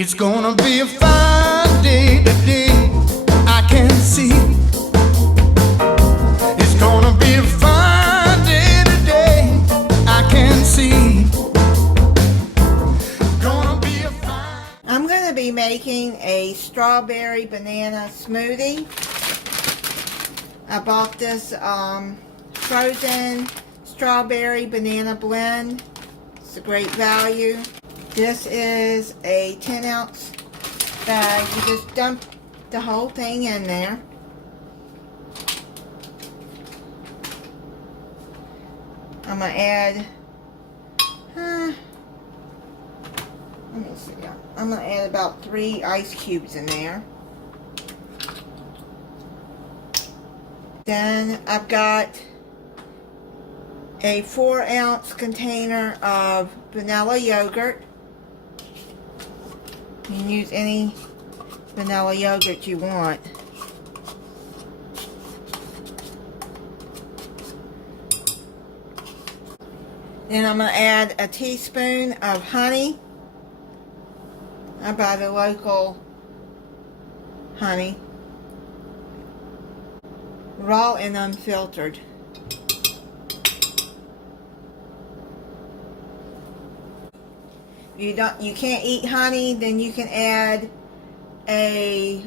It's gonna be a fine day today, I can see. It's gonna be a fine day today, I can see. Gonna be a fine... I'm gonna be making a strawberry banana smoothie. I bought this frozen strawberry banana blend. It's a great value. This is a 10-ounce bag. You just dump the whole thing in there. I'm gonna add, let me see. I'm gonna add about 3 ice cubes in there. Then I've got a 4-ounce container of vanilla yogurt. You can use any vanilla yogurt you want. Then I'm going to add a teaspoon of honey. I buy the local honey, raw and unfiltered. You can't eat honey, then you can add a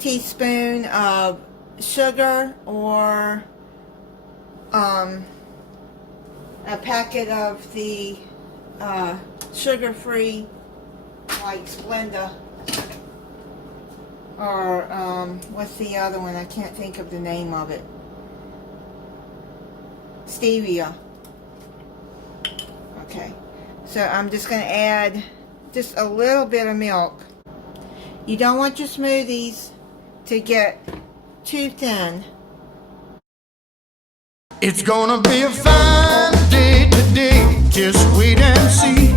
teaspoon of sugar or a packet of the sugar-free, like Splenda, or what's the other one? I can't think of the name of it. Stevia. Okay. So I'm just going to add just a little bit of milk. You don't want your smoothies to get too thin. It's gonna be a fine day today, just wait and see.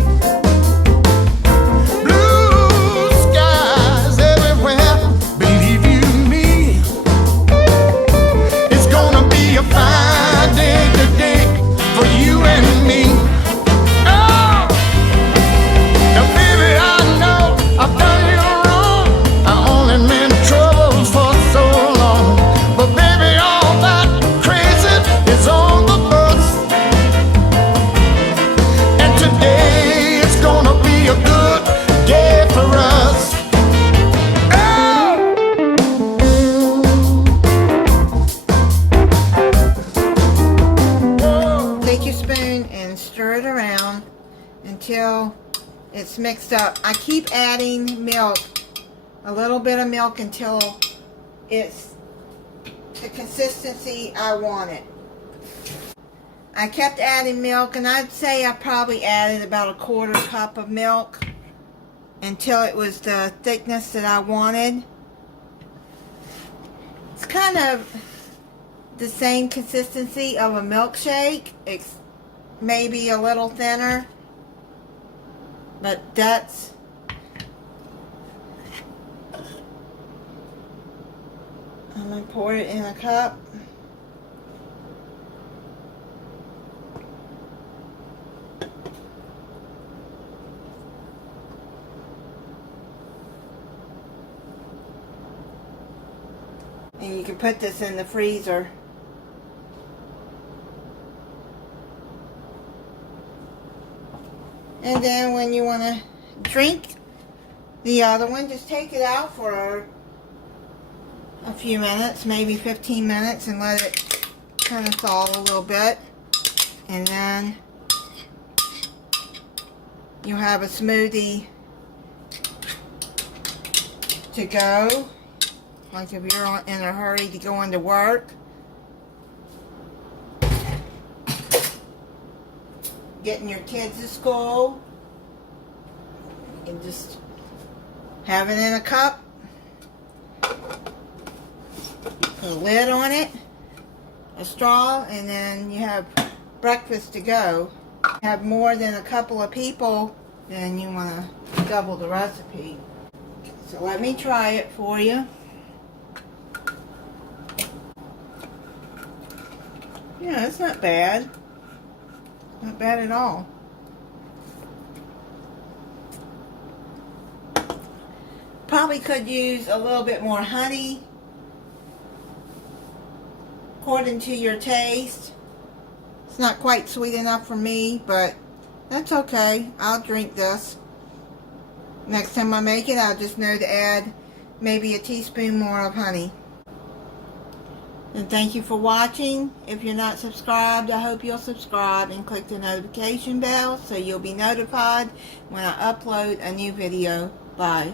Blue skies everywhere, believe you me. It's gonna be a fine day today for you and me. Until it's mixed up. I keep adding milk, a little bit of milk, until it's the consistency I want it. I kept adding milk, and I'd say I probably added about a 1/4 cup of milk until it was the thickness that I wanted. It's kind of the same consistency of a milkshake. It's maybe a little thinner. But that's, I'm going to pour it in a cup. And you can put this in the freezer. And then when you want to drink the other one, just take it out for a few minutes, maybe 15 minutes, and let it kind of thaw a little bit. And then you'll have a smoothie to go. Like if you're in a hurry to go into work. Getting your kids to school, you can just have it in a cup, put a lid on it, a straw, and then you have breakfast to go. Have more than a couple of people, then you want to double the recipe. So let me try it for you. Yeah, it's not bad. Not bad at all. Probably could use a little bit more honey, according to your taste. It's not quite sweet enough for me, but that's okay. I'll drink this. Next time I make it, I'll just know to add maybe a teaspoon more of honey. And thank you for watching. If you're not subscribed, I hope you'll subscribe and click the notification bell so you'll be notified when I upload a new video. Bye.